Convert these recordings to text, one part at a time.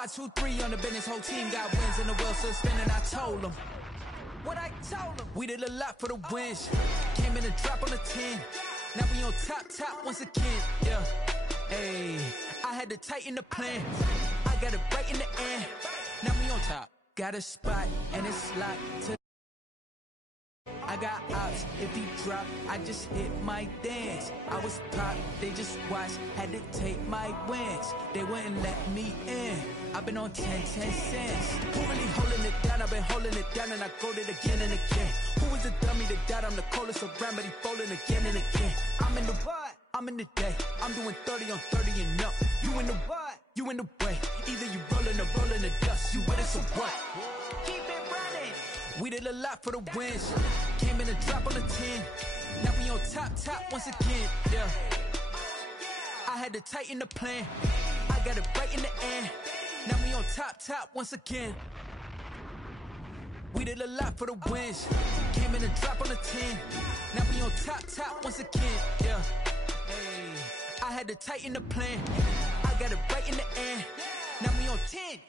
5, 2, 3 on the business. Whole team got wins and the wheel still spinning. I told them what I told them. We did a lot for the wins. Came in and drop on the 10. Now we on top once again. Yeah. Hey, I had to tighten the plan. I got it right in the end. Now we on top. Got a spot and it's locked to. I got ops, if he drop, I just hit my dance. I was pop, they just watched, had to take my wins. They wouldn't let me in. I've been on 10 cents. Who really holding it down? I've been holding it down and I go it again and again. Who is the dummy that doubt I'm the coldest around, but he folding again and again. I'm in the what? I'm in the day. I'm doing 30 on 30 and up. You in the what? You in the way. Either you rolling or rolling the dust. You with us or what? Keep it running. We did a lot for the wins. Came in and drop on the 10. Now we on top once again. Yeah. I had to tighten the plan. I got it right in the end. Now we on top once again. We did a lot for the wins. Came in and drop on the 10. Now we on top once again. Yeah. Hey, I had to tighten the plan. I got it right in the end. Now we on 10.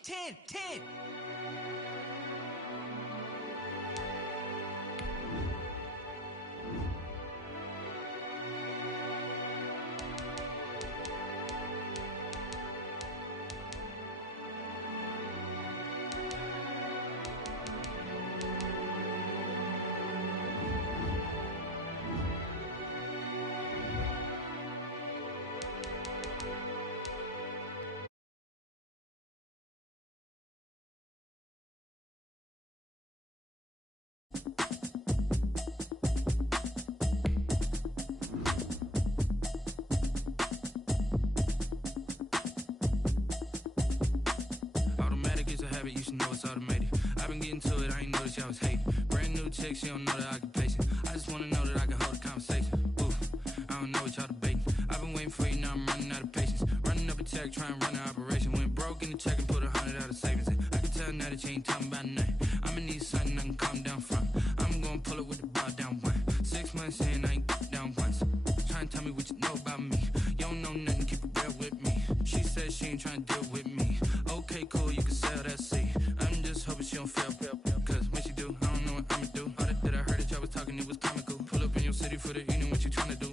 You should know it's automated. I've been getting to it, I ain't noticed y'all was hating. Brand new chick, she don't know the occupation. I just wanna know that I can hold a conversation. Oof, I don't know what y'all debating. I've been waiting for you, now I'm running out of patience. Running up a check, trying to run an operation. Went broke in the check and put 100 out of savings in. I can tell now that you ain't talking about nothing. I'ma need something I can calm down from. I'm gonna pull it with the bar down one. 6 months in, I ain't down once. Trying to tell me what you know about me. You don't know nothing, keep it real with me. She said she ain't trying to deal with me. Okay, cool, you can sell that seat. I'm just hoping she don't fail. Cause when she do, I don't know what I'ma do. All that I heard that y'all was talking, it was comical. Pull up in your city for the evening, what you tryna do?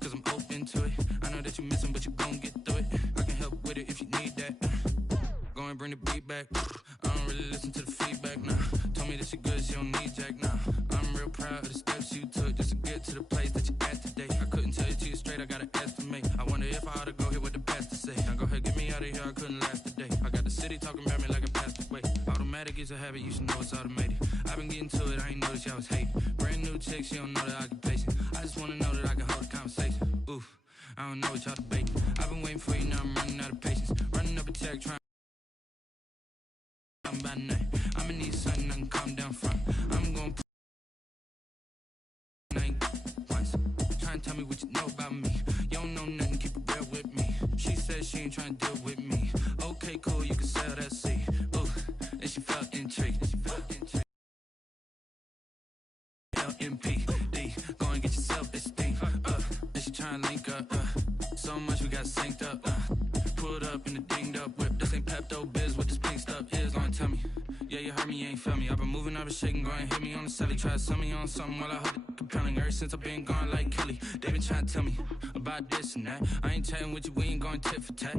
Cause I'm open to it. I know that you missing, but you gon' get through it. I can help with it if you need that. Go and bring the beat back. I don't really listen to the feedback, nah. Told me that she good, she don't need jack, nah. I'm real proud of the steps you took just to get to the place that you at today. I couldn't tell you to you straight, I gotta estimate. I wonder if I ought to go here with the best to say. Now go ahead, get me out of here, I couldn't last a day. I got the city talking about me like I passed away. Automatic is a habit, you should know it's automated. I've been getting to it, I ain't noticed y'all was hating. Brand new chick, she don't know the occupation. I just wanna know that I can hold a conversation. Oof, I don't know what y'all debating. I've been waiting for you, now I'm running out of patience. Running up a check, trying about nothing. I'ma need something I can calm down from. I'm gonna put once. Trying to tell me what you know about me. You don't know nothing, keep it real with me. She said she ain't trying to deal with me. Okay, cool, you can sell that seat. Ooh, and she felt intrigued. LMPD, go and get yourself this thing. And she trying to link up. So much we got synced up. Pulled up in the dinged up whip. This ain't Pepto Biz, what this pink stuff is. Long tell me. Yeah, you heard me, you ain't felt me. I've been moving, I've been shaking, go and hit me on the celly. Try to sell me on something while I hold it compelling. Ever since I've been gone like Kelly, they been trying to tell me about this and that. I ain't chatting with you, we ain't going tit for tat.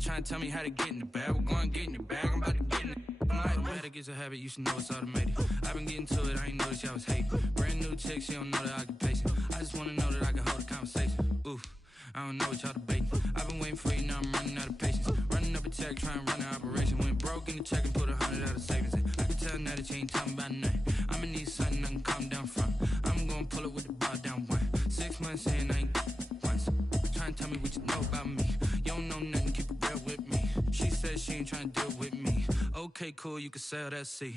Trying to tell me how to get in the bag. We're going to get in the bag, I'm about to get in it. Automatic is a habit, you should know it's automated. I've been getting to it, I ain't noticed y'all was hating. Brand new chick, she don't know the occupation. I just wanna know that I can hold a conversation. Oof, I don't know what y'all debating. I've been waiting for you, now I'm running out of patience. Running up a check, trying to run an operation. Went broke in the check and put 100 out of savings in. I can tell now that you ain't talking about nothing. I'ma need something I can calm down from. I'm gonna pull it with the bar down one. 6 months in, I ain't once. Trying to tell me what you know about me. You don't know nothing, keep it real with me. She said she ain't trying to deal with me. Okay, cool, you can sell that seat.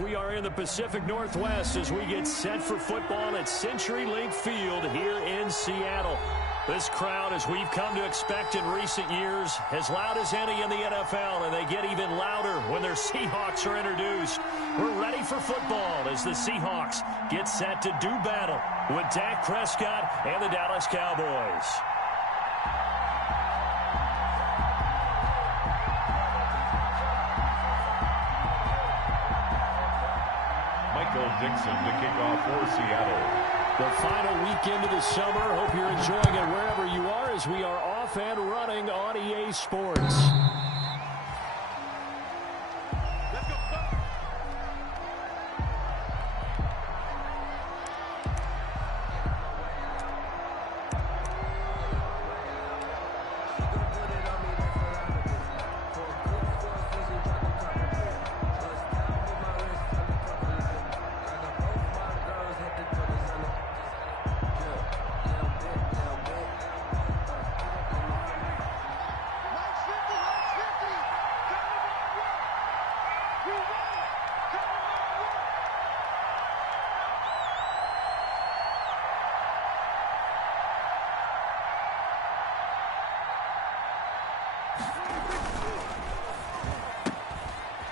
We are in the Pacific Northwest as we get set for football at CenturyLink Field here in Seattle. This crowd, as we've come to expect in recent years, as loud as any in the NFL, and they get even louder when their Seahawks are introduced. We're ready for football as the Seahawks get set to do battle with Dak Prescott and the Dallas Cowboys. Dixon to kick off for Seattle. The final weekend of the summer. Hope you're enjoying it wherever you are as we are off and running on EA Sports.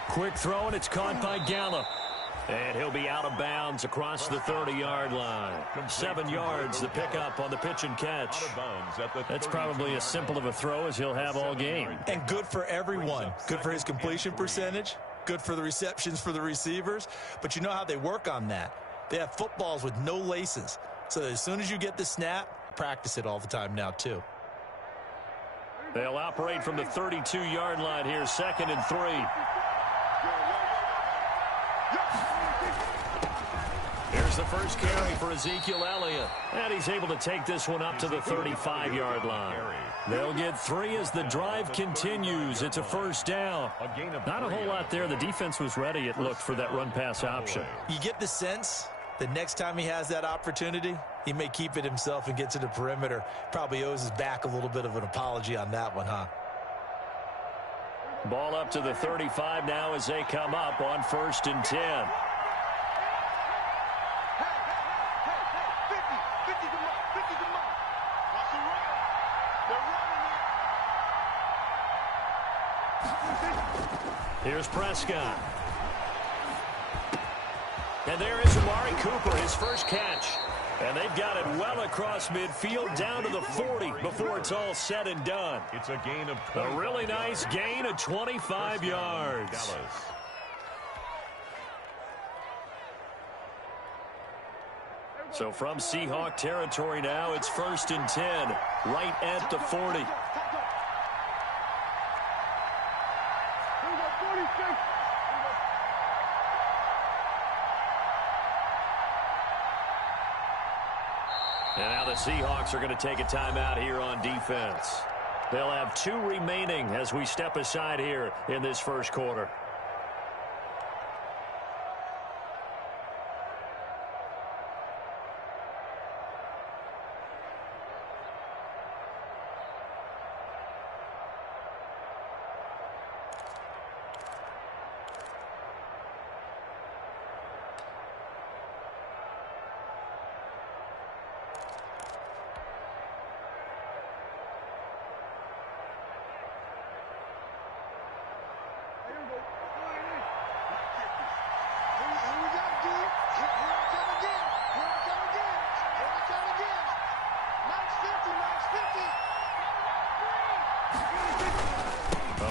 Quick throw, and it's caught by Gallup. And he'll be out of bounds across the 30-yard line. 7 yards, the pickup on the pitch and catch. That's probably as simple of a throw as he'll have all game. And good for everyone. Good for his completion percentage. Good for the receptions for the receivers. But you know how they work on that. They have footballs with no laces. So as soon as you get the snap, practice it all the time now, too. They'll operate from the 32-yard line here, 2nd and 3. Here's the first carry for Ezekiel Elliott. And he's able to take this one up to the 35-yard line. They'll get 3 as the drive continues. It's a first down. Not a whole lot there. The defense was ready, it looked, for that run-pass option. You get the sense that next time he has that opportunity, he may keep it himself and get to the perimeter. Probably owes his back a little bit of an apology on that one, huh? Ball up to the 35 now as they come up on 1st and 10. Here's Prescott. And there is Amari Cooper, his first catch. And they've got it well across midfield down to the 40 before it's all said and done. It's a gain of 20. A really nice gain of 25 yards. Dallas. So from Seahawk territory now, it's 1st and 10, right at the 40. And now the Seahawks are going to take a timeout here on defense. They'll have 2 remaining as we step aside here in this first quarter.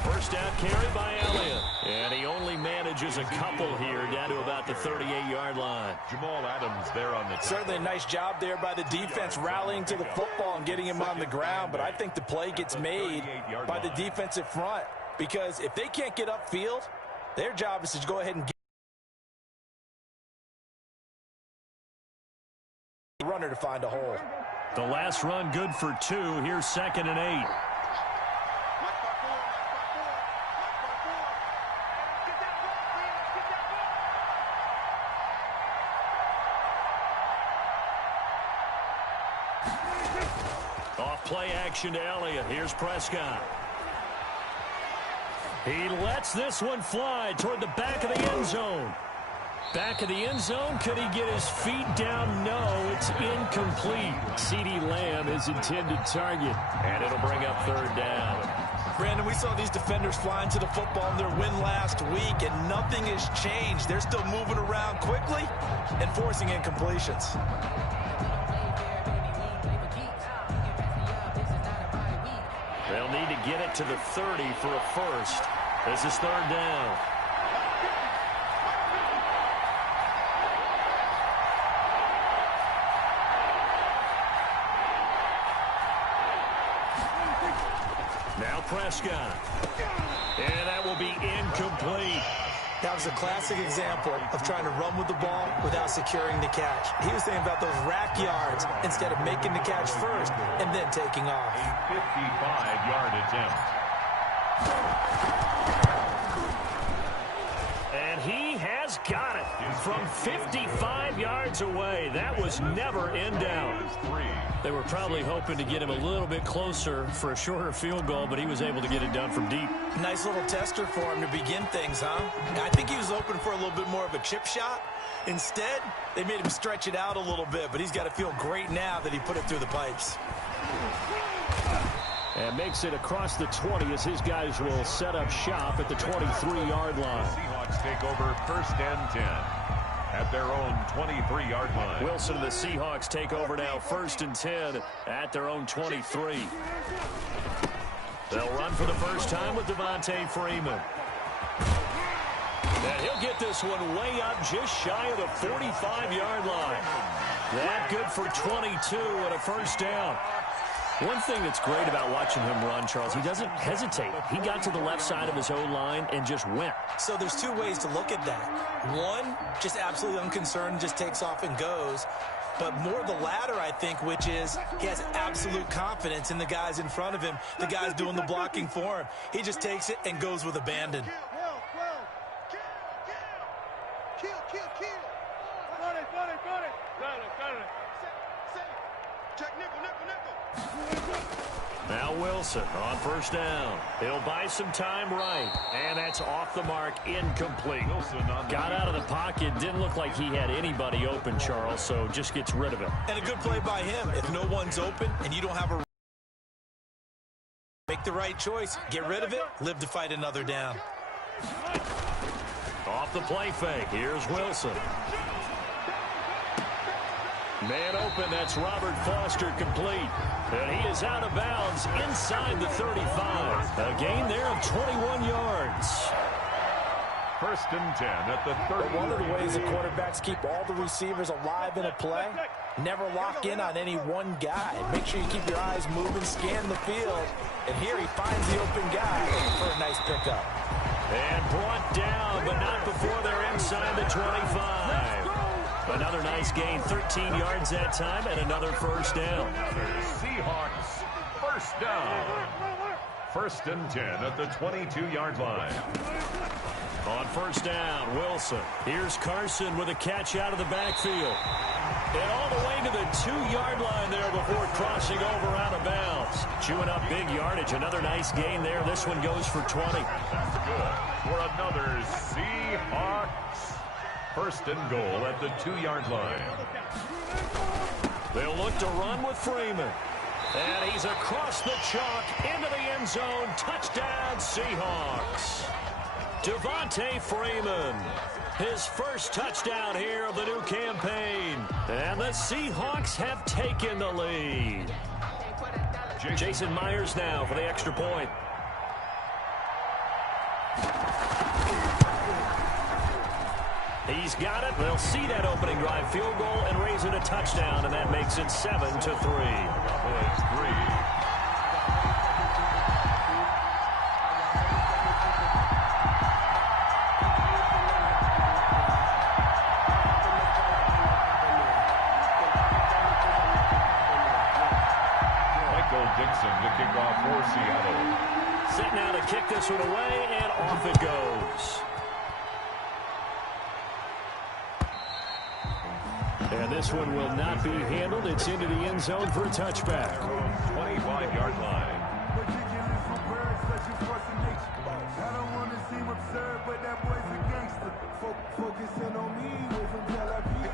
First down carry by Elliott. And he only manages a couple here down to about the 38-yard line. Jamal Adams there on the tackle. Certainly a nice job there by the defense rallying to the football and getting him on the ground. But I think the play gets made by the defensive front. Because if they can't get upfield, their job is to go ahead and get the runner to find a hole. The last run good for 2. Here's 2nd and 8. Off play action to Elliott. Here's Prescott. He lets this one fly toward the back of the end zone. Back of the end zone. Could he get his feet down? No, it's incomplete. CeeDee Lamb is intended target, and it'll bring up third down. Brandon, we saw these defenders flying to the football in their win last week, and nothing has changed. They're still moving around quickly and forcing incompletions. They'll need to get it to the 30 for a first. This is third down. Now Prescott. And that will be incomplete. That was a classic example of trying to run with the ball without securing the catch. He was thinking about those rack yards instead of making the catch first and then taking off. A 55-yard attempt. And he has got it from 55 yards away. That was never in down. They were probably hoping to get him a little bit closer for a shorter field goal, but he was able to get it done from deep. Nice little tester for him to begin things, huh? I think he was hoping for a little bit more of a chip shot. Instead, they made him stretch it out a little bit, but he's got to feel great now that he put it through the pipes. And makes it across the 20 as his guys will set up shop at the 23-yard line. The Seahawks take over first and 10 at their own 23-yard line. Wilson and the Seahawks take over now first and 10 at their own 23. They'll run for the first time with Devontae Freeman. And he'll get this one way up just shy of the 45-yard line. That good for 22 and a first down. One thing that's great about watching him run, Charles, he doesn't hesitate. He got to the left side of his O-line and just went. So there's two ways to look at that. One, just absolutely unconcerned, just takes off and goes. But more the latter, I think, which is he has absolute confidence in the guys in front of him, the guys doing the blocking for him. He just takes it and goes with abandon. Now Wilson on first down. He'll buy some time right. And that's off the mark, incomplete. Got out of the pocket. Didn't look like he had anybody open, Charles, so just gets rid of it. And a good play by him. If no one's open and you don't have a... Make the right choice. Get rid of it. Live to fight another down. Off the play fake. Here's Wilson. Man open, that's Robert Foster complete. And he is out of bounds inside the 35. A gain there of 21 yards. First and 10 at the 30. One of the ways the quarterbacks keep all the receivers alive in a play, never lock in on any one guy. Make sure you keep your eyes moving, scan the field. And here he finds the open guy for a nice pickup. And brought down, but not before they're inside the 25. Another nice gain, 13 yards that time, and another first down. Seahawks first down. First and 10 at the 22-yard line. On first down, Wilson. Here's Carson with a catch out of the backfield. And all the way to the 2-yard line there before crossing over out of bounds. Chewing up big yardage. Another nice gain there. This one goes for 20. That's good for another Seahawks. First and goal at the 2-yard line. They'll look to run with Freeman. And he's across the chalk into the end zone. Touchdown, Seahawks. Devontae Freeman. His first touchdown here of the new campaign. And the Seahawks have taken the lead. Jason Myers now for the extra point. He's got it. They'll see that opening drive field goal and raise it a touchdown, and that makes it 7-3. Michael Dixon to kick off for Seattle. Set now to kick this one away, and off it goes. And this one will not be handled. It's into the end zone for a touchback. 25-yard line. I don't want to seem absurd, but that boy's a gangster.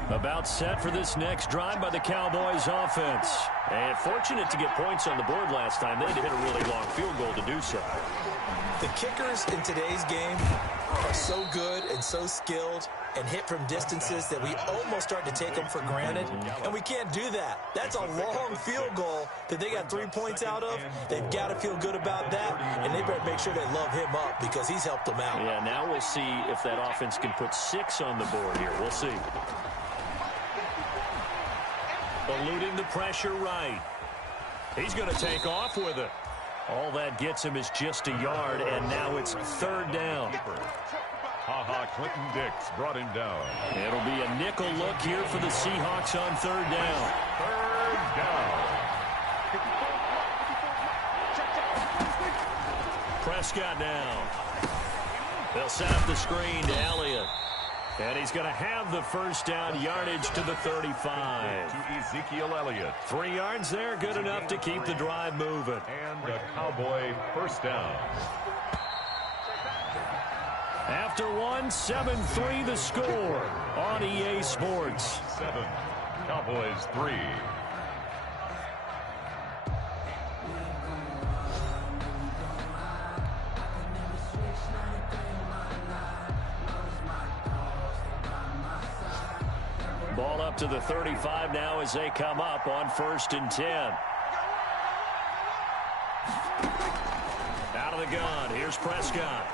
About set for this next drive by the Cowboys offense. And fortunate to get points on the board last time. They had to hit a really long field goal to do so. The kickers in today's game are so good and so skilled and hit from distances that we almost start to take them for granted, and we can't do that. That's a long field goal that they got 3 points out of. They've got to feel good about that, and they better make sure they love him up because he's helped them out. Yeah, now we'll see if that offense can put 6 on the board here. We'll see. Eluding the pressure right. He's going to take off with it. All that gets him is just a yard, and now it's 3rd down. Clinton Dix brought him down. It'll be a nickel look here for the Seahawks on 3rd down. 3rd down. Prescott now. They'll set up the screen to Elliott. And he's going to have the 1st down yardage to the 35. To Ezekiel Elliott. 3 yards there, good enough to keep the drive moving. And a Cowboy 1st down. After 1, 7-3 the score on EA Sports. 7, Cowboys 3. Ball up to the 35 now as they come up on 1st and 10. Out of the gun, here's Prescott.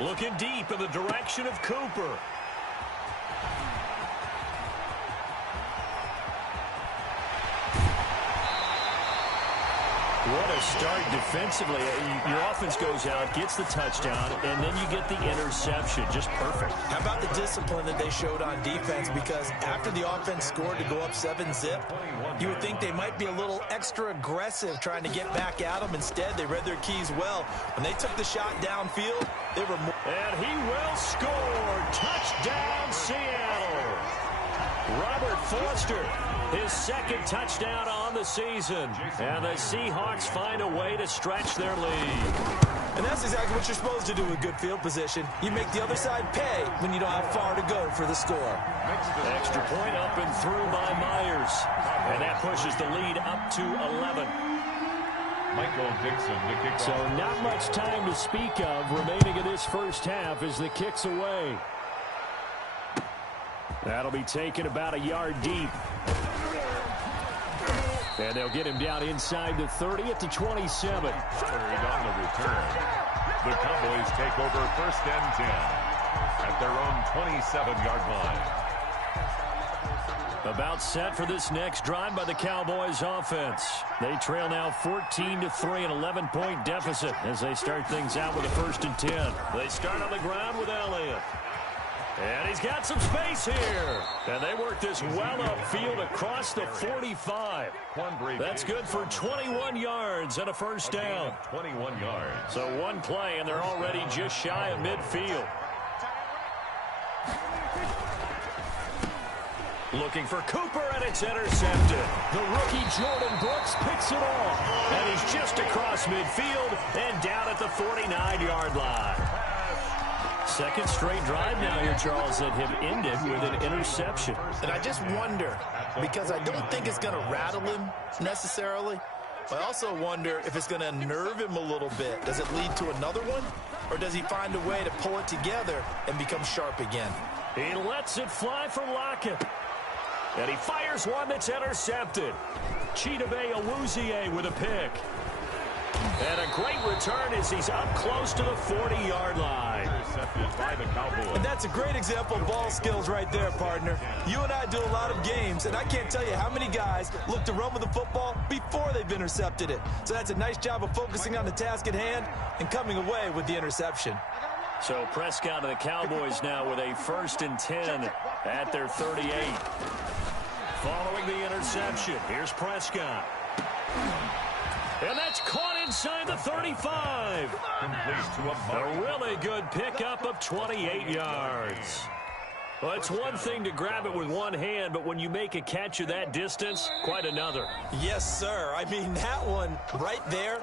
Looking deep in the direction of Cooper. What a start defensively. Your offense goes out, gets the touchdown, and then you get the interception. Just perfect. How about the discipline that they showed on defense? Because after the offense scored to go up 7-zip, you would think they might be a little extra aggressive trying to get back at them. Instead, they read their keys well. When they took the shot downfield, they were more... And he will score. Touchdown, Seattle. Robert Foster, his 2nd touchdown on the season. And the Seahawks find a way to stretch their lead. And that's exactly what you're supposed to do with good field position. You make the other side pay when you don't have far to go for the score. Extra point up and through by Myers. And that pushes the lead up to 11. Michael Dixon to kick off. So not much time to speak of remaining in this 1st half as the kick's away. That'll be taken about a yard deep. And they'll get him down inside the 30 at the 27. On the return. The Cowboys take over 1st and 10 at their own 27-yard line. About set for this next drive by the Cowboys offense. They trail now 14-3, an 11-point deficit as they start things out with a 1st and 10. They start on the ground with Elliott. And he's got some space here. And they work this well upfield across the 45. That's good for 21 yards and a 1st down. 21 yards. So 1 play, and they're already just shy of midfield. Looking for Cooper, and it's intercepted. The rookie Jordan Brooks picks it off. And he's just across midfield and down at the 49-yard line. 2nd straight drive now here, Charles, that have ended with an interception. And I just wonder, because I don't think it's going to rattle him necessarily, but I also wonder if it's going to nerve him a little bit. Does it lead to another one? Or does he find a way to pull it together and become sharp again? He lets it fly from Lockett. And he fires one that's intercepted. Chidobe Awuzie with a pick. And a great return as he's up close to the 40-yard line. Intercepted by the Cowboys. And that's a great example of ball skills right there, partner. You and I do a lot of games, and I can't tell you how many guys look to run with the football before they've intercepted it. So that's a nice job of focusing on the task at hand and coming away with the interception. So Prescott and the Cowboys now with a 1st and 10 at their 38. Following the interception, here's Prescott. And that's caught inside the 35. A really good pickup of 28 yards. Well, it's one thing to grab it with one hand, but when you make a catch of that distance, quite another. Yes, sir. I mean, that one right there,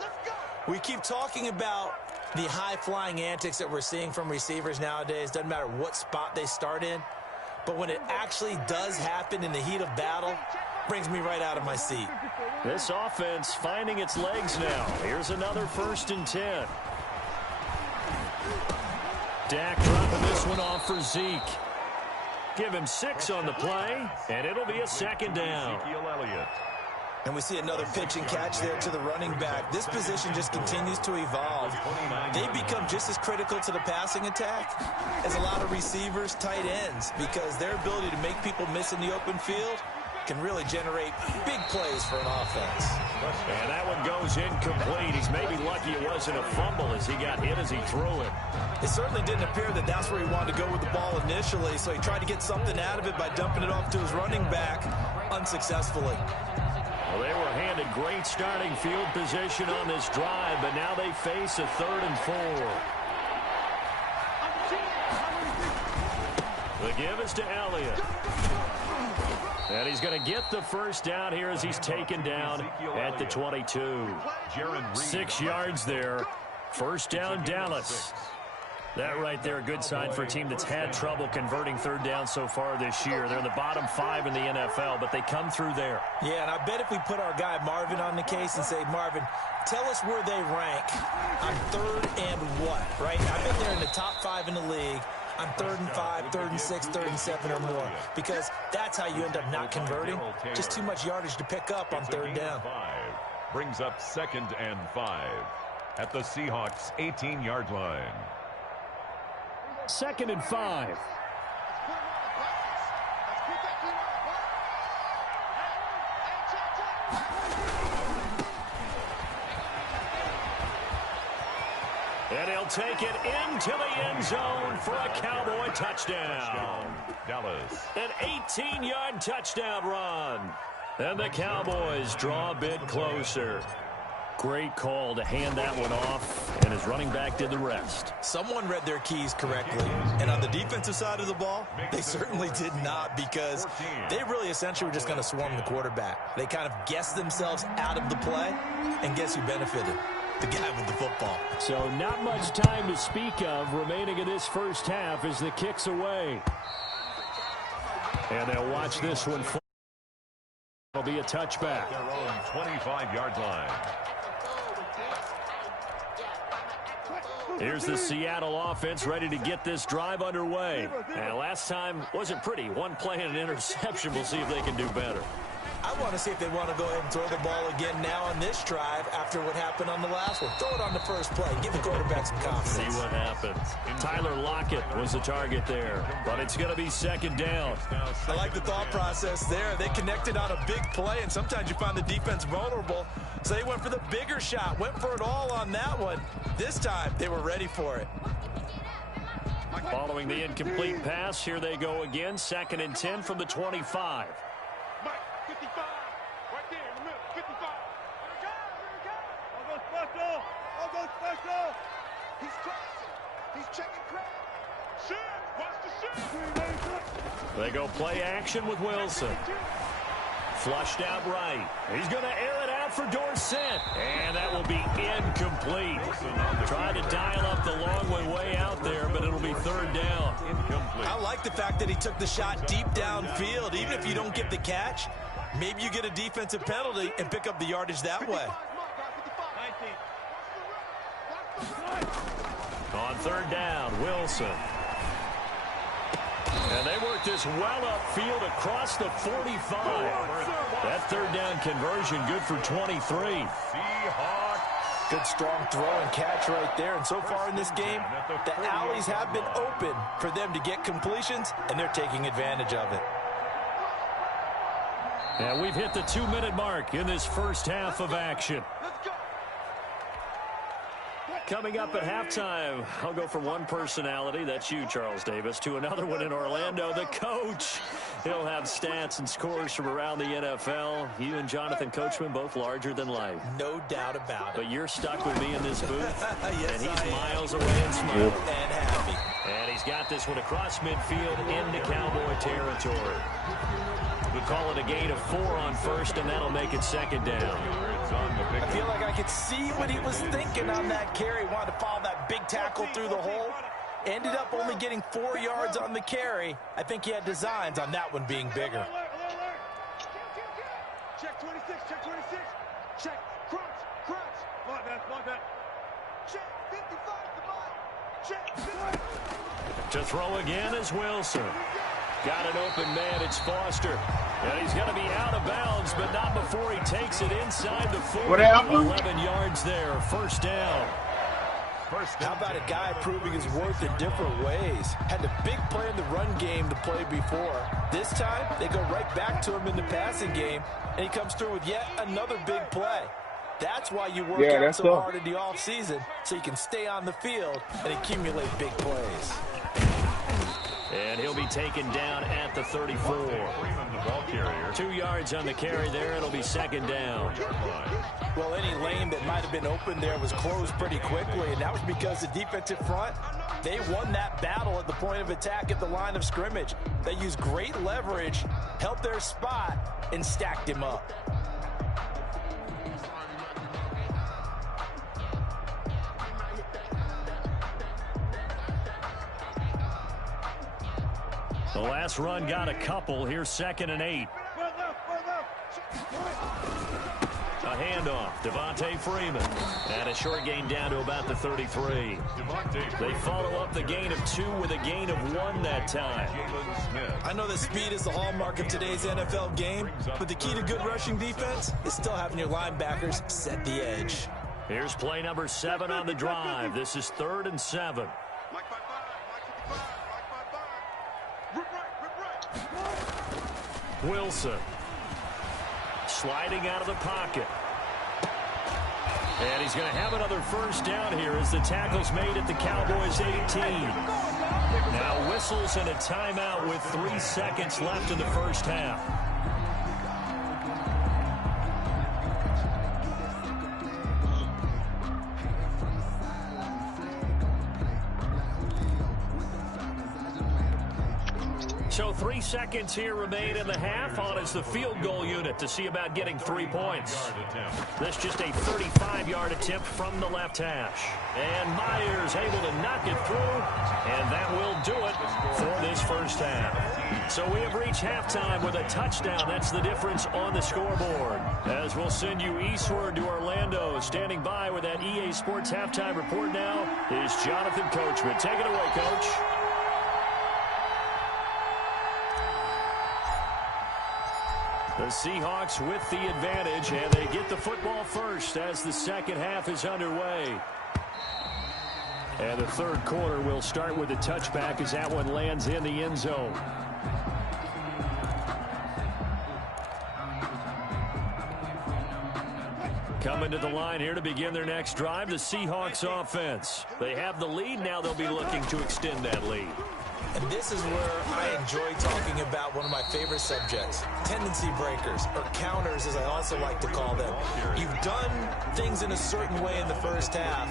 we keep talking about The high-flying antics that we're seeing from receivers nowadays, doesn't matter what spot they start in, but when it actually does happen in the heat of battle, brings me right out of my seat. This offense finding its legs now. Here's another 1st and 10. Dak dropping this one off for Zeke. Give him 6 on the play, and it'll be a 2nd down. And we see another pitch and catch there to the running back. This position just continues to evolve. They become just as critical to the passing attack as a lot of receivers, tight ends, because their ability to make people miss in the open field can really generate big plays for an offense. And that one goes incomplete. He's maybe lucky it wasn't a fumble as he got hit as he threw it. It certainly didn't appear that that's where he wanted to go with the ball initially, so he tried to get something out of it by dumping it off to his running back unsuccessfully. Well, they were handed great starting field position on this drive, but now they face a 3rd and 4. The give is to Elliott. And he's going to get the 1st down here as he's taken down at the 22. 6 yards there. 1st down, Dallas. That right there, a good sign for a team that's had trouble converting 3rd down so far this year. They're in the bottom 5 in the NFL, but they come through there. Yeah, and I bet if we put our guy Marvin on the case and say, Marvin, tell us where they rank on 3rd and what, right? I bet they're in the top 5 in the league on 3rd and 5, 3rd and 6, 3rd and 7 or more, because that's how you end up not converting. Just too much yardage to pick up on 3rd down. Brings up 2nd and 5 at the Seahawks' 18-yard line. 2nd and 5. And he'll take it into the end zone for a Cowboy touchdown. Dallas. An 18-yard touchdown run. And the Cowboys draw a bit closer. Great call to hand that one off, and his running back did the rest. Someone read their keys correctly, and on the defensive side of the ball, they certainly did not, because they really essentially were just going to swarm the quarterback. They kind of guessed themselves out of the play, and guess who benefited? The guy with the football. So not much time to speak of remaining in this 1st half as the kick's away. And they'll watch this one. It'll be a touchback. Their own 25-yard line. Here's the Seattle offense ready to get this drive underway. And last time wasn't pretty. One play and an interception. We'll see if they can do better. I want to see if they want to go ahead and throw the ball again now on this drive after what happened on the last one. Throw it on the first play. Give the quarterback some confidence. See what happens. Tyler Lockett was the target there, but it's going to be 2nd down. I like the thought process there. They connected on a big play, and sometimes you find the defense vulnerable. So they went for the bigger shot, went for it all on that one. This time, they were ready for it. Following the incomplete pass, here they go again. 2nd and 10 from the 25. They go play action with Wilson. Flushed out right. He's going to air it out for Dorsett. And that will be incomplete. Trying to dial up the long way out there, but it'll be 3rd down. I like the fact that he took the shot deep downfield. Even if you don't get the catch, maybe you get a defensive penalty and pick up the yardage that way. On 3rd down, Wilson. And they work this well upfield across the 45. That 3rd down conversion good for 23. Good strong throw and catch right there. And so far in this game, the alleys have been open for them to get completions, and they're taking advantage of it. And we've hit the 2-minute mark in this 1st half of action. Coming up at halftime, I'll go from one personality, that's you, Charles Davis, to another one in Orlando, the coach. He'll have stats and scores from around the NFL. You and Jonathan Coachman, both larger than life. No doubt about it. But you're stuck with me in this booth, yes, and he's miles away and smiling. And happy. And he's got this one across midfield into Cowboy territory. We call it a gain of 4 on 1st, and that'll make it 2nd down. I feel like I could see what he was thinking on that carry. Wanted to follow that tackle through the hole. Ended up only getting 4 yards on the carry. I think he had designs on that one being bigger. Check 26, check 26. Check, crunch. Block that. Check 55, come on. Check 55. To throw again is Wilson. Got an open man, it's Foster. And he's going to be out of bounds, but not before he takes it inside the 40. 11 yards there, first down. How about a guy proving his worth in different ways? Had a big play in the run game to play before. This time, they go right back to him in the passing game, and he comes through with yet another big play. That's why you work out so hard in the offseason, so you can stay on the field and accumulate big plays. And he'll be taken down at the 34. 2 yards on the carry there. It'll be second down. Well, any lane that might have been open there was closed pretty quickly, and that was because the defensive front, they won that battle at the point of attack at the line of scrimmage. They used great leverage, held their spot, and stacked him up. The last run got a couple. Here's 2nd and 8. A handoff. Devontae Freeman. And a short gain down to about the 33. They follow up the gain of 2 with a gain of 1 that time. I know that speed is the hallmark of today's NFL game, but the key to good rushing defense is still having your linebackers set the edge. Here's play number 7 on the drive. This is 3rd and 7. Wilson sliding out of the pocket. And he's going to have another first down here as the tackle's made at the Cowboys' 18. Now whistles and a timeout with 3 seconds left in the first half. So 3 seconds here remain in the half. On is the field goal unit to see about getting 3 points. This just a 35-yard attempt from the left hash. And Myers able to knock it through. And that will do it for this first half. So we have reached halftime with a touchdown. That's the difference on the scoreboard. As we'll send you eastward to Orlando. Standing by with that EA Sports halftime report now is Jonathan Coachman. Take it away, Coach. The Seahawks with the advantage, and they get the football first as the second half is underway. And the third quarter will start with a touchback as that one lands in the end zone. Coming to the line here to begin their next drive, the Seahawks offense. They have the lead. Now they'll be looking to extend that lead. And this is where I enjoy talking about one of my favorite subjects, tendency breakers, or counters as I also like to call them. You've done things in a certain way in the first half,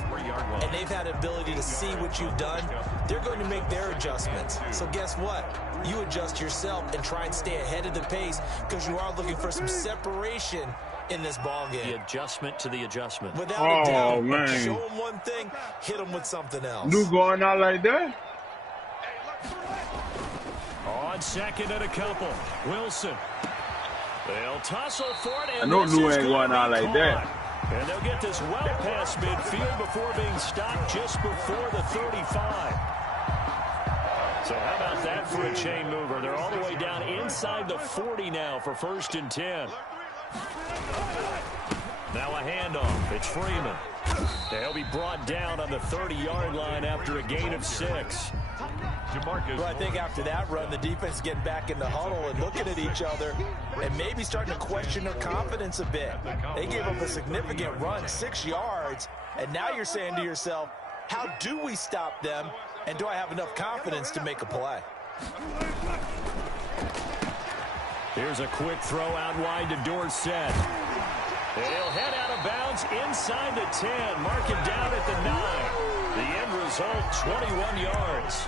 and they've had the ability to see what you've done. They're going to make their adjustments. So guess what? You adjust yourself and try and stay ahead of the pace because you are looking for some separation in this ball game. The adjustment to the adjustment. Without a doubt. Man. Show them one thing, hit them with something else. New going out like that? On second and a couple. Wilson. They'll tussle for it. And I know New ain't going out like that. And they'll get this well past midfield before being stopped just before the 35. So how about that for a chain mover? They're all the way down inside the 40 now for 1st and 10. Now a handoff. It's Freeman. They'll be brought down on the 30-yard line after a gain of 6. Well, I think after that run, the defense is getting back in the huddle and looking at each other and maybe starting to question their confidence a bit. They gave up a significant run, 6 yards, and now you're saying to yourself, how do we stop them, and do I have enough confidence to make a play? Here's a quick throw out wide to Dorsett. He'll head out of bounds inside the 10. Mark him down at the 9. The end result, 21 yards.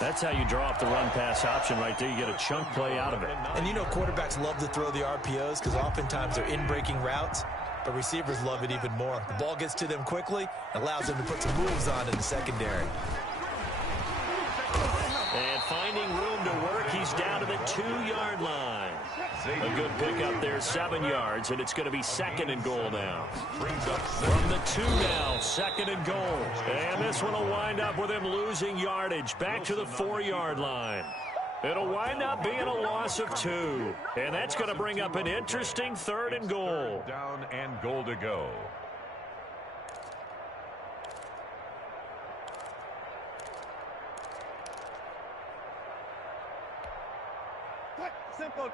That's how you draw up the run-pass option right there. You get a chunk play out of it. And you know quarterbacks love to throw the RPOs because oftentimes they're in-breaking routes. but receivers love it even more. The ball gets to them quickly, allows them to put some moves on in the secondary. And finding room to work, he's down to the 2-yard line. A good pickup there, 7 yards, and it's going to be 2nd and goal now. From the 2 now, 2nd and goal. And this one will wind up with him losing yardage back to the 4-yard line. It'll wind up being a loss of 2. And that's going to bring up an interesting 3rd and goal. Down and goal to go.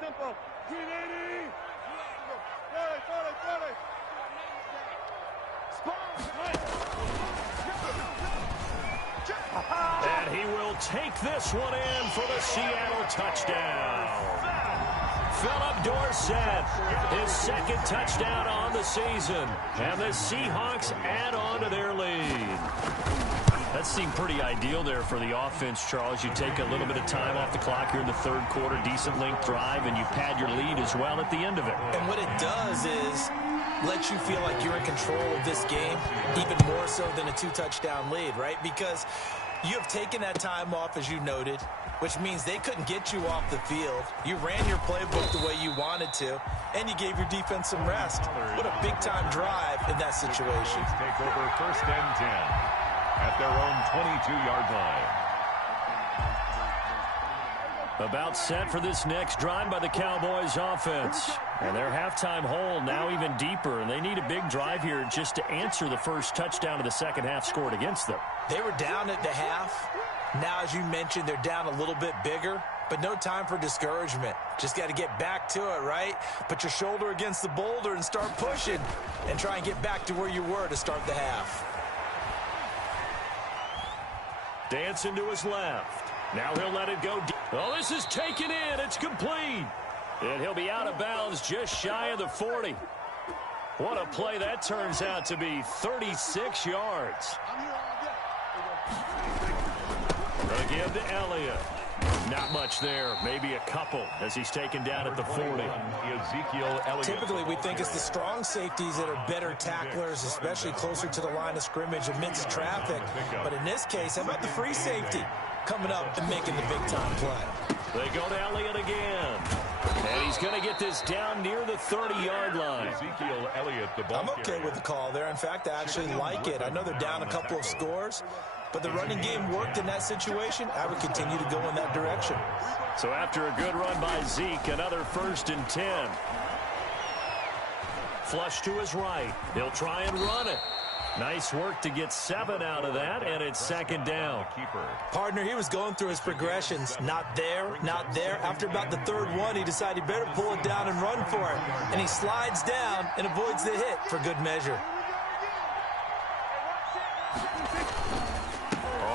Tempo. 380. And he will take this one in for the Seattle touchdown. Philip Dorsett, his 2nd touchdown on the season. And the Seahawks add on to their lead. That seemed pretty ideal there for the offense, Charles. You take a little bit of time off the clock here in the 3rd quarter, decent length drive, and you pad your lead as well at the end of it. And what it does is let you feel like you're in control of this game, even more so than a 2-touchdown lead, right? Because you have taken that time off, as you noted, which means they couldn't get you off the field. You ran your playbook the way you wanted to, and you gave your defense some rest. What a big-time drive in that situation. Take over 1st and 10 at their own 22-yard line. About set for this next drive by the Cowboys offense. And their halftime hole now even deeper, and they need a big drive here just to answer the first touchdown of the second half scored against them. They were down at the half. Now, as you mentioned, they're down a little bit bigger, but no time for discouragement. Just got to get back to it, right? Put your shoulder against the boulder and start pushing and try and get back to where you were to start the half. Dancing to his left. Now he'll let it go. Oh, this is taken in. It's complete. And he'll be out of bounds just shy of the 40. What a play that turns out to be. 36 yards. Again to Elliott. Not much there. Maybe a couple as he's taken down at the 40. Ezekiel Elliott. Typically, we think it's the strong safeties that are better tacklers, especially closer to the line of scrimmage amidst traffic. But in this case, how about the free safety coming up and making the big-time play? They go to Elliott again. And he's going to get this down near the 30-yard line. Ezekiel Elliott, the ball I'm okay with the call there. In fact, I actually like it. I know they're down a couple of scores, but the running game worked in that situation. I would continue to go in that direction. So after a good run by Zeke, another 1st and 10. Flush to his right. He'll try and run it. Nice work to get 7 out of that, and it's 2nd down. Partner, he was going through his progressions. Not there, not there. After about the 3rd one, he decided he better pull it down and run for it. And he slides down and avoids the hit for good measure.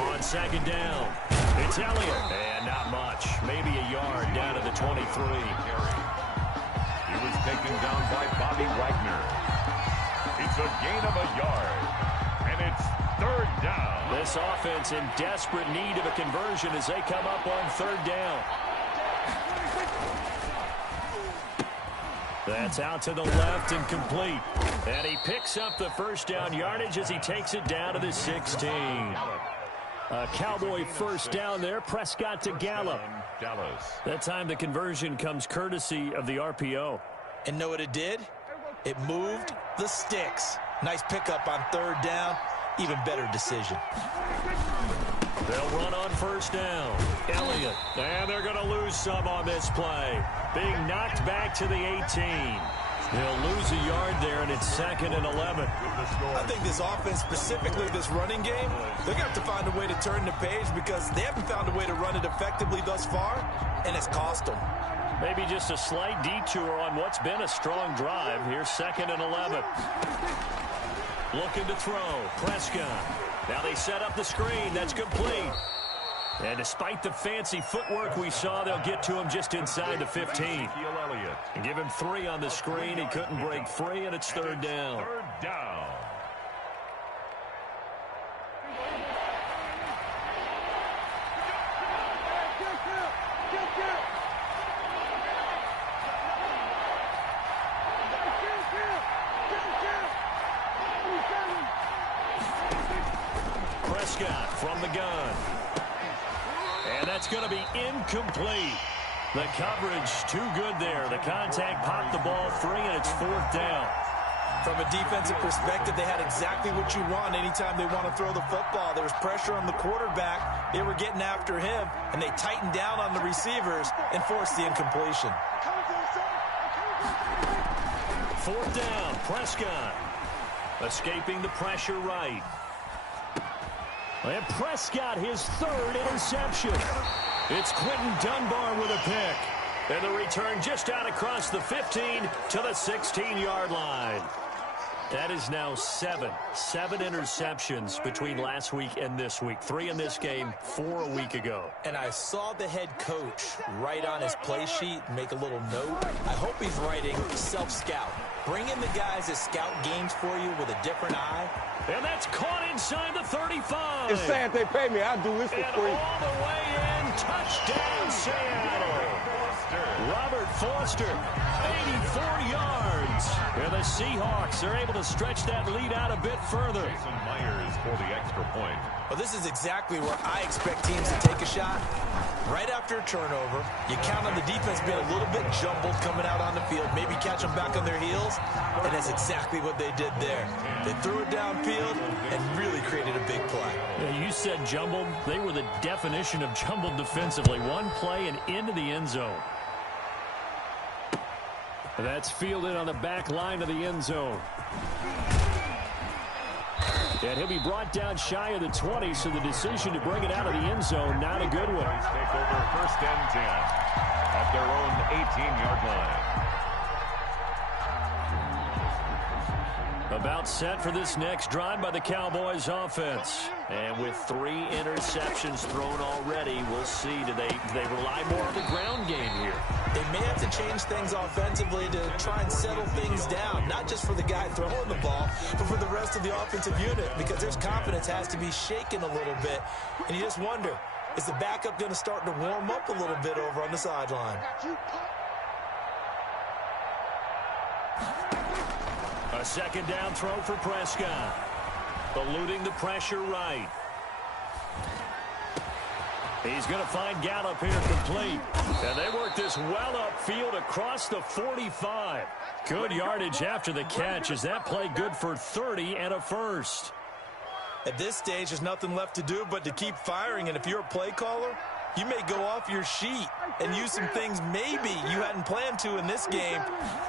On 2nd down, it's Elliott. And not much. Maybe a yard down to the 23. He was taken down by Bobby Wagner. It's a gain of a yard, and it's 3rd down. This offense in desperate need of a conversion as they come up on 3rd down. That's out to the left and complete. And he picks up the 1st down yardage as he takes it down to the 16. A Cowboy 1st down there. Prescott to Gallup. That time the conversion comes courtesy of the RPO. And know what it did? It moved the sticks. Nice pickup on 3rd down. Even better decision. They'll run on 1st down. Elliott. And they're going to lose some on this play. Being knocked back to the 18. They'll lose a yard there, and it's 2nd and 11. I think this offense, specifically this running game, they're going to have to find a way to turn the page because they haven't found a way to run it effectively thus far, and it's cost them. Maybe just a slight detour on what's been a strong drive. Here's 2nd and 11. Looking to throw. Prescott. Now they set up the screen. That's complete. And despite the fancy footwork we saw, they'll get to him just inside the 15. And give him 3 on the screen. He couldn't break free, and it's 3rd down. 3rd down. Prescott from the gun. And that's going to be incomplete. The coverage too good there. The contact popped the ball free, and it's 4th down. From a defensive perspective, they had exactly what you want anytime they want to throw the football. There was pressure on the quarterback. They were getting after him, and they tightened down on the receivers and forced the incompletion. 4th down, Prescott. Escaping the pressure right. And Prescott, his 3rd interception. It's Quentin Dunbar with a pick. And the return just out across the 15 to the 16-yard line. That is now 7 interceptions between last week and this week. 3 in this game, 4 a week ago. And I saw the head coach write on his play sheet, make a little note. I hope he's writing self-scout. Bring in the guys that scout games for you with a different eye. And that's caught inside the 35. It's sad they pay me. I'll do this for And free. all the way in, touchdown Seattle. Robert Foster, 84 yards. And the Seahawks are able to stretch that lead out a bit further. Jason Myers for the extra point. Well, this is exactly where I expect teams to take a shot. Right after a turnover, you count on the defense being a little bit jumbled coming out on the field, maybe catch them back on their heels, and that's exactly what they did there. They threw it downfield and really created a big play. Yeah, you said jumbled. They were the definition of jumbled defensively. One play and into the end zone. That's fielded on the back line of the end zone. And he'll be brought down shy of the 20, so the decision to bring it out of the end zone, not a good one. Take over 1st and 10 at their own 18-yard line. About set for this next drive by the Cowboys offense. And with 3 interceptions thrown already, we'll see. Do they rely more on the ground game here? They may have to change things offensively to try and settle things down, not just for the guy throwing the ball, but for the rest of the offensive unit, because their confidence has to be shaken a little bit. And you just wonder, is the backup going to start to warm up a little bit over on the sideline? A 2nd down throw for Prescott. Eluding the pressure right. He's going to find Gallup here complete. And they work this well upfield across the 45. Good yardage after the catch. Is that play good for 30 and a 1st? At this stage, there's nothing left to do but to keep firing. And if you're a play caller, you may go off your sheet and use some things maybe you hadn't planned to in this game.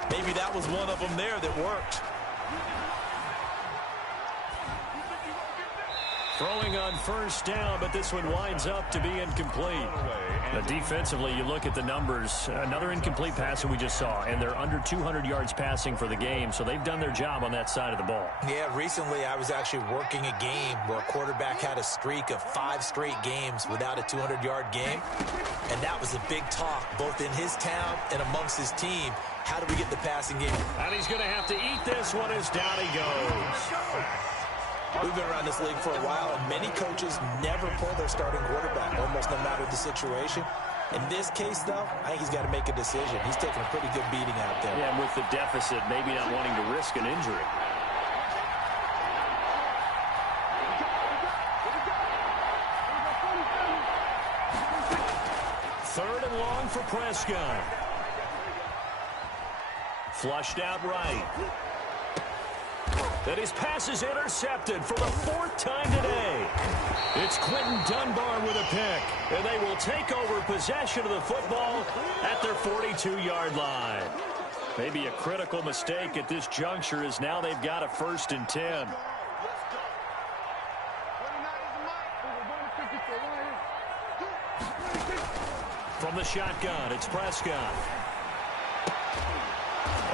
Maybe that was one of them there that worked. Throwing on 1st down, but this one winds up to be incomplete. Defensively, you look at the numbers. Another incomplete pass that we just saw, and they're under 200 yards passing for the game, so they've done their job on that side of the ball. Yeah, recently I was actually working a game where a quarterback had a streak of 5 straight games without a 200-yard game, and that was a big talk both in his town and amongst his team. How do we get the passing game? And he's going to have to eat this one as down he goes. We've been around this league for a while, and many coaches never pull their starting quarterback, almost no matter the situation. In this case, though, I think he's got to make a decision. He's taking a pretty good beating out there. Yeah, and with the deficit, maybe not wanting to risk an injury. Third and long for Prescott. Flushed out right. And his pass is intercepted for the 4th time today. It's Quentin Dunbar with a pick. And they will take over possession of the football at their 42-yard line. Maybe a critical mistake at this juncture, as now they've got a 1st and 10. From the shotgun, it's Prescott.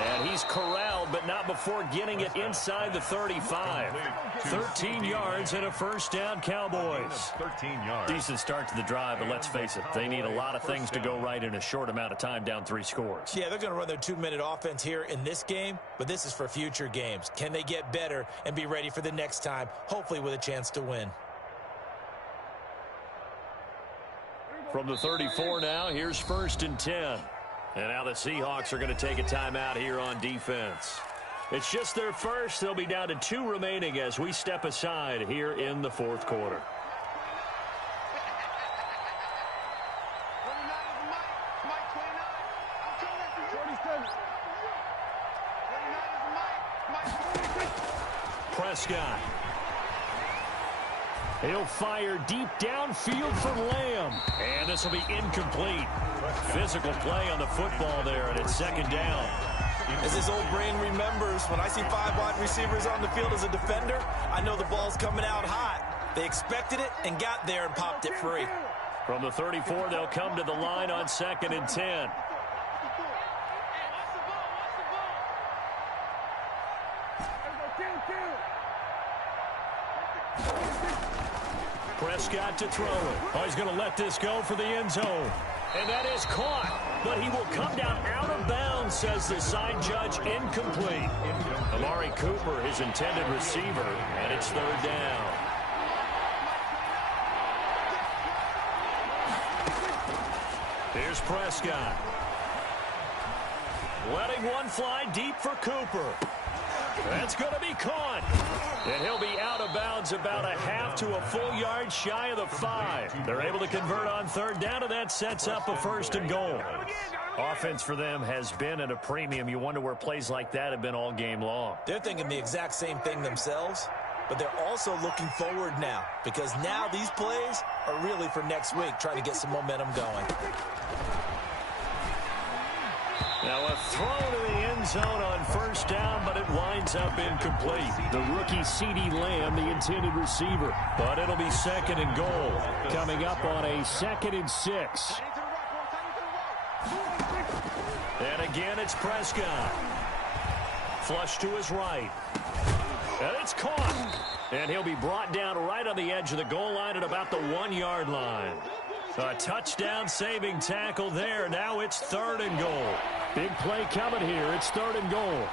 And he's corralled, but not before getting it inside the 35. 13 yards and a 1st down, Cowboys. 13 yards. Decent start to the drive, but let's face it, they need a lot of things to go right in a short amount of time, down 3 scores. Yeah, they're going to run their 2-minute offense here in this game, but this is for future games. Can they get better and be ready for the next time, hopefully with a chance to win? From the 34 now, here's 1st and 10. And now the Seahawks are going to take a timeout here on defense. It's just their first. They'll be down to 2 remaining as we step aside here in the 4th quarter. Prescott. He'll fire deep downfield for Lamb. And this will be incomplete. Physical play on the football there, and it's second down. As his old brain remembers, when I see 5 wide receivers on the field as a defender, I know the ball's coming out hot. They expected it and got there and popped it free. From the 34, they'll come to the line on 2nd and 10. Prescott to throw it. Oh, he's going to let this go for the end zone. And that is caught. But he will come down out of bounds, says the side judge, incomplete. Amari Cooper, his intended receiver, and it's 3rd down. Here's Prescott. Letting one fly deep for Cooper. That's going to be caught. And he'll be out of bounds about a half to a full yard shy of the 5. They're able to convert on 3rd down, and that sets up a 1st and goal. Offense for them has been at a premium. You wonder where plays like that have been all game long. They're thinking the exact same thing themselves, but they're also looking forward now, because now these plays are really for next week, trying to get some momentum going. Now a throw to the end zone on 1st down, but it winds up incomplete. The rookie C.D. Lamb, the intended receiver. But it'll be 2nd and goal. Coming up on a 2nd and 6. And again, it's Prescott. Flush to his right. And it's caught. And he'll be brought down right on the edge of the goal line at about the 1-yard line. A touchdown-saving tackle there. Now it's 3rd and goal. Big play coming here. It's 3rd and goal.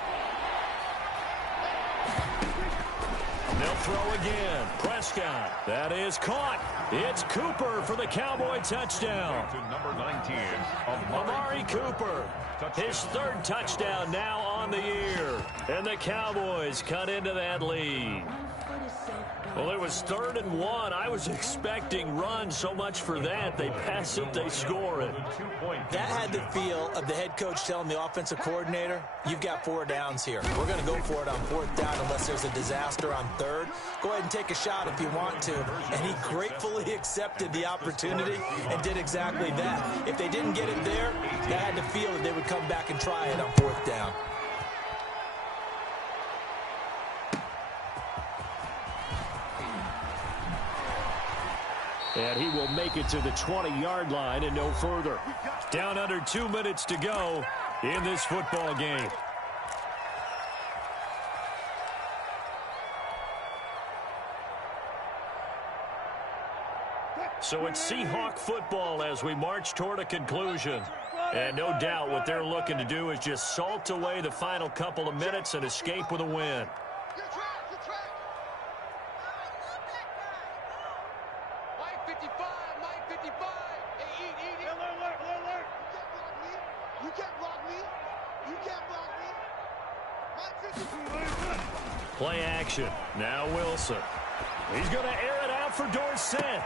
They'll throw again. Prescott. That is caught. It's Cooper for the Cowboy touchdown. Number 19, Amari Cooper. His 3rd touchdown now on the year. And the Cowboys cut into that lead. Well, it was 3rd and 1. I was expecting run, so much for that. They pass it, they score it. That had the feel of the head coach telling the offensive coordinator, you've got 4 downs here. We're going to go for it on 4th down unless there's a disaster on 3rd. Go ahead and take a shot if you want to. And he gratefully accepted the opportunity and did exactly that. If they didn't get it there, they had to feel that they would come back and try it on 4th down. And he will make it to the 20-yard line and no further. Down under 2 minutes to go in this football game. So it's Seahawk football as we march toward a conclusion. And no doubt what they're looking to do is just salt away the final couple of minutes and escape with a win. Play action. Now Wilson. He's going to air it out for Dorsett.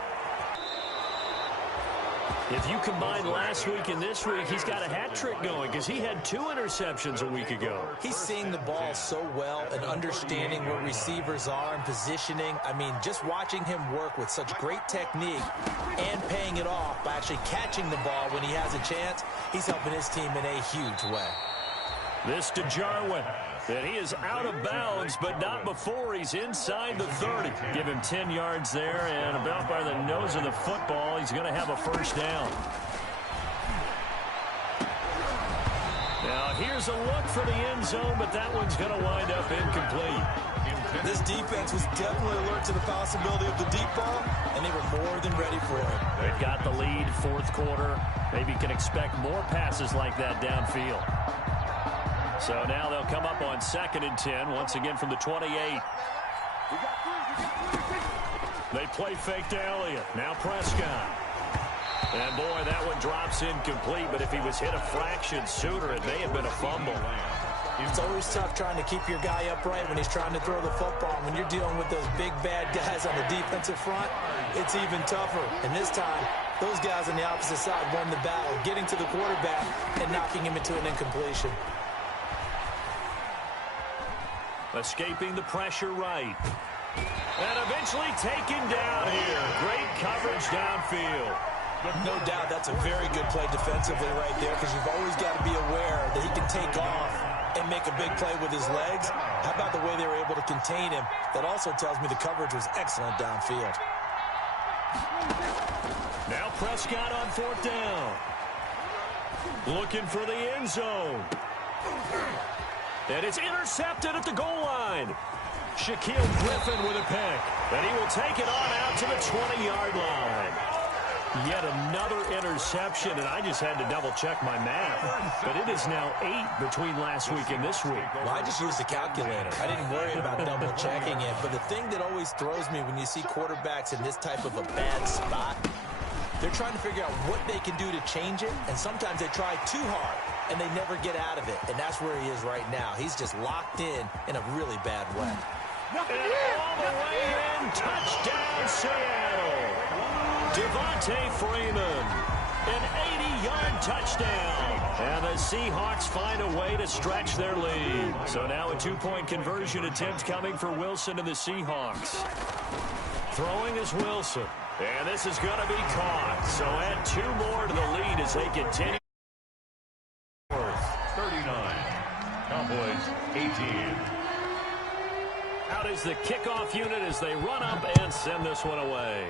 If you combine last week and this week, he's got a hat trick going because he had 2 interceptions a week ago. He's seeing the ball so well and understanding where receivers are and positioning. I mean, just watching him work with such great technique and paying it off by actually catching the ball when he has a chance, he's helping his team in a huge way. This to Jarwin. And he is out of bounds, but not before he's inside the 30. Give him 10 yards there, and about by the nose of the football, he's going to have a 1st down. Now, here's a look for the end zone, but that one's going to wind up incomplete. This defense was definitely alert to the possibility of the deep ball, and they were more than ready for it. They've got the lead, 4th quarter. Maybe you can expect more passes like that downfield. So now they'll come up on 2nd and 10, once again from the 28. They play fake to Elliott. Now Prescott. And boy, that one drops incomplete, but if he was hit a fraction sooner, it may have been a fumble. It's always tough trying to keep your guy upright when he's trying to throw the football. When you're dealing with those big, bad guys on the defensive front, it's even tougher. And this time, those guys on the opposite side won the battle, getting to the quarterback and knocking him into an incompletion. Escaping the pressure right. And eventually taken down here. Great coverage downfield. No doubt that's a very good play defensively right there, because you've always got to be aware that he can take off and make a big play with his legs. How about the way they were able to contain him? That also tells me the coverage was excellent downfield. Now Prescott on 4th down. Looking for the end zone. And it's intercepted at the goal line. Shaquille Griffin with a pick. And he will take it on out to the 20-yard line. Yet another interception, and I just had to double-check my math. But it is now 8 between last week and this week. Well, I just used a calculator. I didn't worry about double-checking it. But the thing that always throws me when you see quarterbacks in this type of a bad spot, they're trying to figure out what they can do to change it, and sometimes they try too hard, and they never get out of it. And that's where he is right now. He's just locked in a really bad way. And all the way in, touchdown Seattle. Devontae Freeman, an 80-yard touchdown. And the Seahawks find a way to stretch their lead. So now a 2-point conversion attempt coming for Wilson and the Seahawks. Throwing is Wilson. And this is going to be caught. So add 2 more to the lead as they continue. 39. Cowboys 18. Out is the kickoff unit as they run up and send this one away.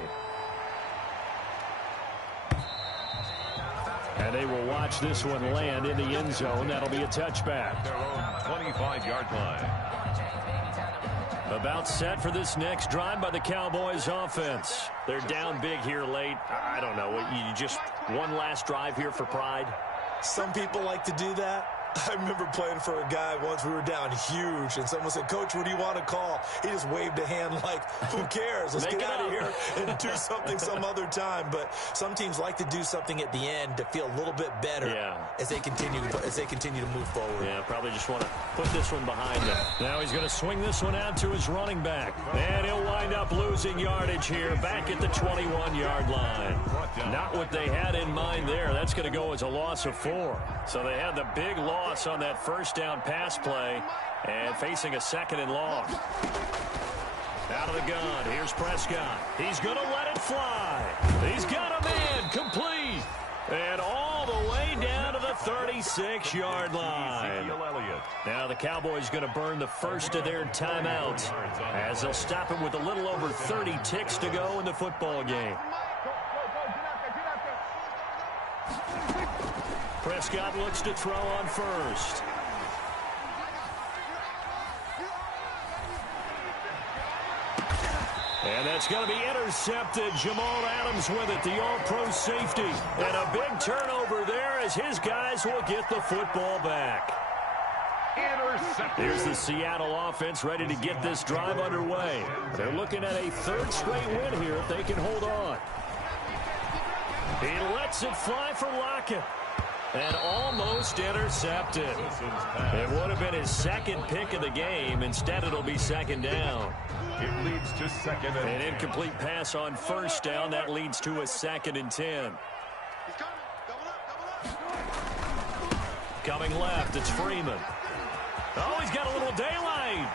And they will watch this one land in the end zone. That'll be a touchback. Their own 25-yard line. About set for this next drive by the Cowboys offense. They're down big here late. I don't know. You just one last drive here for pride? Some people like to do that. I remember playing for a guy once. We were down huge, and someone said, "Coach, what do you want to call?" He just waved a hand like, "Who cares? Let's get out of here and do something some other time." But some teams like to do something at the end to feel a little bit better as they continue to move forward. Yeah, probably just want to put this one behind them. Now he's going to swing this one out to his running back, and he'll wind up losing yardage here back at the 21-yard line. Not what they had in mind there. That's going to go as a loss of 4. So they had the big loss on that first down pass play and facing a 2nd and long. Out of the gun, here's Prescott. He's going to let it fly. He's got a man complete. And all the way down to the 36-yard line. Now the Cowboys going to burn the first of their timeouts as they'll stop it with a little over 30 ticks to go in the football game. Prescott looks to throw on first. And that's going to be intercepted. Jamal Adams with it, the all-pro safety. And a big turnover there as his guys will get the football back. Intercepted. Here's the Seattle offense ready to get this drive underway. They're looking at a 3rd straight win here if they can hold on. He lets it fly for Lockett. And almost intercepted. It would have been his 2nd pick of the game. Instead, it'll be 2nd down. It leads to 2nd and 10. An incomplete pass on 1st down. That leads to a 2nd and 10. Coming left, it's Freeman. Oh, he's got a little daylight.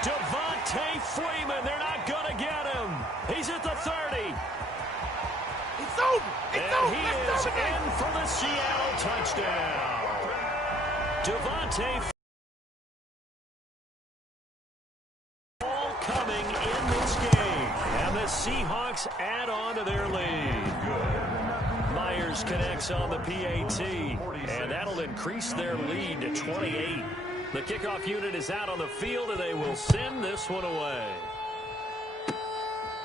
Devontae Freeman. They're not going to get him. He's at the 30. It's over. It's over. He is in for the Seattle touchdown. Devontae all coming in this game. And the Seahawks add on to their lead. Myers connects on the PAT. And that'll increase their lead to 28. The kickoff unit is out on the field, and they will send this one away.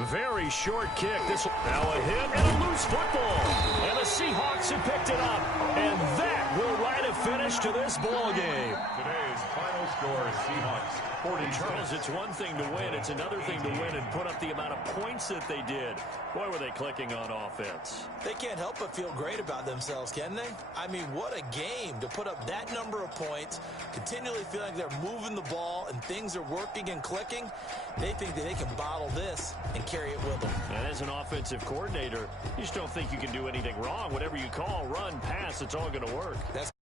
Very short kick. This now a hit and a loose football. And the Seahawks have picked it up. And that will write a finish to this ball game. Today's final score, Seahawks 40. Charles, it's one thing to win. It's another thing to win and put up the amount of points that they did. Boy, were they clicking on offense. They can't help but feel great about themselves, can they? I mean, what a game to put up that number of points, continually feeling like they're moving the ball and things are working and clicking. They think that they can bottle this and carry it with them. And as an offensive coordinator, you just don't think you can do anything wrong. Whatever you call, run, pass, it's all going to work. That's